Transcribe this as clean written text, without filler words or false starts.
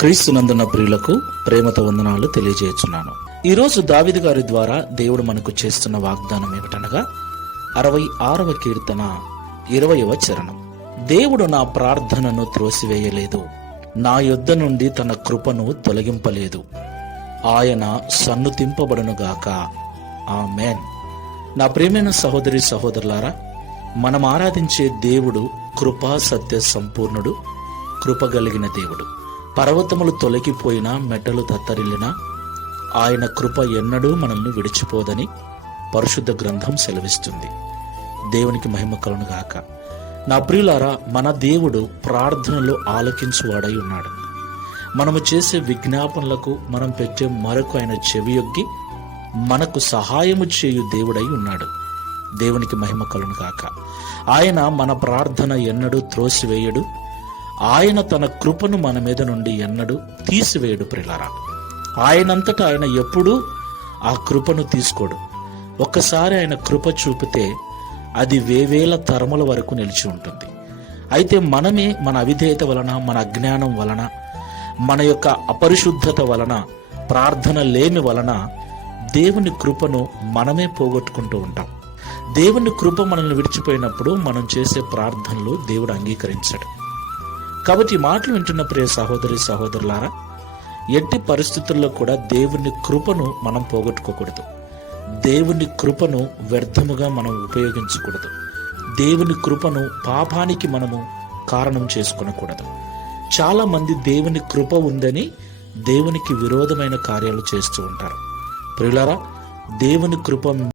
క్రీస్తునందున్న ప్రియులకు ప్రేమతో వందనాలు తెలియజేస్తున్నాను. ఈరోజు దావీదు గారి ద్వారా దేవుడు మనకు చేస్తున్న వాగ్దానం ఏమిటనగా 66వ కీర్తన 20వ చరణం. దేవుడు నా ప్రార్థనను త్రోసివేయలేదు, నా యొద్ద నుండి తన కృపను తొలగింపలేదు. ఆయన సన్నుతింపబడునుగాక. ఆమేన్. నా ప్రియమైన సహోదరి సహోదరులారా, మనం ఆరాధించే దేవుడు కృపా సత్య సంపూర్ణుడు, కృపగలిగిన దేవుడు. పర్వతములు తొలగిపోయినా, మెట్టలు తత్తరిల్లినా ఆయన కృప ఎన్నడూ మనల్ని విడిచిపోదని పరిశుద్ధ గ్రంథం సెలవిస్తుంది. దేవునికి మహిమ కలుగును గాక. నా ప్రియులారా, మన దేవుడు ప్రార్థనలు ఆలకించువాడై ఉన్నాడు. మనము చేసే విజ్ఞాపనలకు మనం పెట్టే మరొక ఆయన చెవియొగ్గి మనకు సహాయము చేయు దేవుడై ఉన్నాడు. దేవునికి మహిమ కలుగును గాక. ఆయన మన ప్రార్థన ఎన్నడూ త్రోసివేయడు. ఆయన తన కృపను మన మీద నుండి ఎన్నడూ తీసివేయడు. ప్రియులారా, ఆయనంతటా ఆయన ఎప్పుడూ ఆ కృపను తీసుకోడు. ఒక్కసారి ఆయన కృప చూపితే అది వేవేల తరముల వరకు నిలిచి ఉంటుంది. అయితే మనమే మన అవిధేయత వలన, మన అజ్ఞానం వలన, మన యొక్క అపరిశుద్ధత వలన, ప్రార్థన లేమి వలన దేవుని కృపను మనమే పోగొట్టుకుంటూ ఉంటాం. దేవుని కృప మనల్ని విడిచిపోయినప్పుడు మనం చేసే ప్రార్థనలు దేవుడు అంగీకరించడు. కాబట్టి ఈ మాటలు వింటున్న ప్రియ సహోదరి సహోదరులారా, ఎట్టి పరిస్థితుల్లో కూడా దేవుని కృపను మనం పోగొట్టుకోకూడదు. దేవుని కృపను వ్యర్థముగా మనం ఉపయోగించకూడదు. దేవుని కృపను పాపానికి మనము కారణం చేసుకొనకూడదు. చాలా మంది దేవుని కృప ఉందని దేవునికి విరోధమైన కార్యాలు చేస్తూ ఉంటారు. ప్రియులారా, దేవుని కృప